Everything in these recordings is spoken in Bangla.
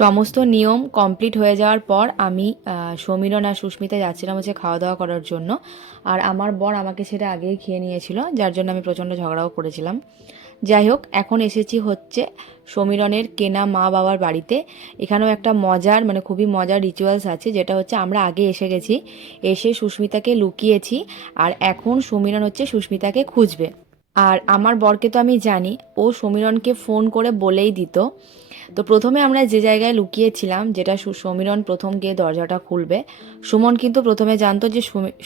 সমস্ত নিয়ম কমপ্লিট হয়ে যাওয়ার পর আমি সমীরণ আর সুস্মিতা যাচ্ছিলাম হচ্ছে খাওয়া দাওয়া করার জন্য। আর আমার বর আমাকে সেটা আগেই খেয়ে নিয়েছিল, যার জন্য আমি প্রচণ্ড ঝগড়াও করেছিলাম। যাই হোক, এখন এসেছি হচ্ছে সমীরণের কেনা মা বাবার বাড়িতে। এখানেও একটা মজার মানে খুবই মজার রিচুয়ালস আছে, যেটা হচ্ছে আমরা আগে এসে গেছি, এসে সুস্মিতাকে লুকিয়েছি, আর এখন সমীরণ হচ্ছে সুস্মিতাকে খুঁজবে। আর আমার বরকে তো আমি জানি, ও সমীরণকে ফোন করে বলেই দিত। তো প্রথমে আমরা যে জায়গায় লুকিয়েছিলাম, যেটা সমীরণ প্রথম গিয়ে দরজাটা খুলবে, সুমন কিন্তু প্রথমে জানতো যে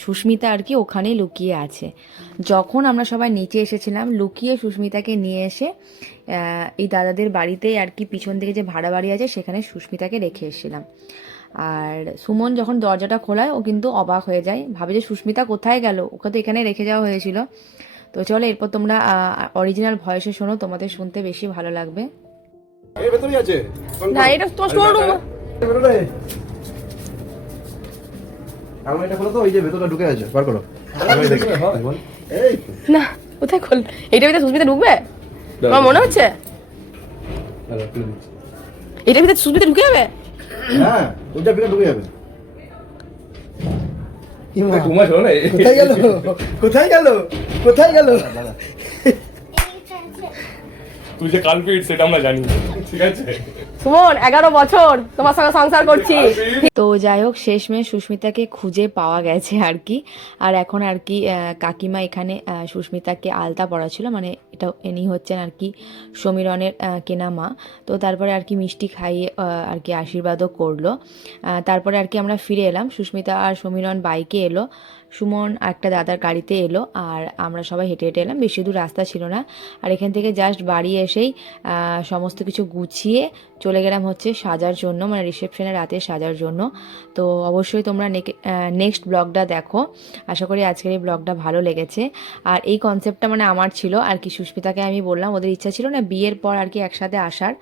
সুস্মিতা আর কি ওখানেই লুকিয়ে আছে। যখন আমরা সবাই নিচে এসেছিলাম, লুকিয়ে সুস্মিতাকে নিয়ে এসে এই দাদাদের বাড়িতেই আর কি পিছন দিকে যে ভাড়া বাড়ি আছে সেখানে সুস্মিতাকে রেখে এসেছিলাম। আর সুমন যখন দরজাটা খোলায় ও কিন্তু অবাক হয়ে যায়, ভাবে যে সুস্মিতা কোথায় গেল, ওকে তো এখানে রেখে যাওয়া হয়েছিল। তো চলো এরপর তোমরা অরিজিনাল ভয়েসে শোনো, তোমাদের শুনতে বেশি ভালো লাগবে। এই ভেতরেই আছে। না, এটা তোমার স্টোর রুম। ভেতরে আমার এটা খোলো তো, ওই যে ভেতরটা ঢুকে আছে, বার করো। আমি দেখি এই না, কোথায় খোল? এইটার ভিতরে সুস্মিতা ঢুকবে? তোমার মনে হচ্ছে এটার ভিতরে সুস্মিতা ঢুকে যাবে? হ্যাঁ, ওইটা ভিতরে ঢুকে যাবে। কোথায় গেল? কোথায় গেল? কোথায় গেল? তুই যে কালপিট সেটা আমরা জানি, ঠিক আছে? সুমন, 11 বছর তোমার সঙ্গে সংসার করছি। তো যাই হোক, শেষমেশ সুস্মিতাকে খুঁজে পাওয়া গেছে আর কি। আর এখন আর কি কাকিমা এখানে সুস্মিতাকে আলতা পড়াচ্ছিল, মানে এটা ইনি হচ্ছেন আর কি সমীরণের কেনা মা। তো তারপরে আর কি মিষ্টি খাইয়ে আর কি আশীর্বাদও করলো। তারপরে আর কি আমরা ফিরে এলাম, সুস্মিতা আর সমীরণ বাইকে এলো, সুমন একটা দাদার গাড়িতে এলো, আর আমরা সবাই হেঁটে হেঁটে এলাম। বেশি দূর রাস্তা ছিল না। আর এখান থেকে জাস্ট বাড়ি এসেই সমস্ত কিছু গুছিয়ে চলে গেলাম হচ্ছে সাজার জন্য, মানে রিসেপশনে রাতে সাজার জন্য। তো অবশ্যই তোমরা নেক্সট ব্লগটা দেখো। আশা করি আজকের এই ব্লগটা ভালো লেগেছে। আর এই কনসেপ্টটা মানে আমার ছিল আর কি, সুস্মিতাকে আমি বললাম, ওদের ইচ্ছা ছিল না বিয়ের পর আর কি একসাথে আসার,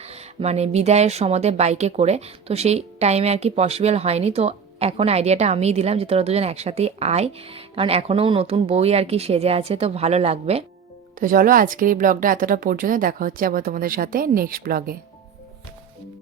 মানে বিদায়ের সময় বাইকে করে। তো সেই টাইমে আর কি পসিবল হয়নি। তো এখন আইডিয়াটা আমিই দিলাম যে তোরা দুজন একসাথেই আয়, কারণ এখনও নতুন বই আর কি সেজে আছে, তো ভালো লাগবে। তো চলো আজকের এই ব্লগটা এতটা পর্যন্ত, দেখা হচ্ছে আবার তোমাদের সাথে নেক্সট ব্লগে।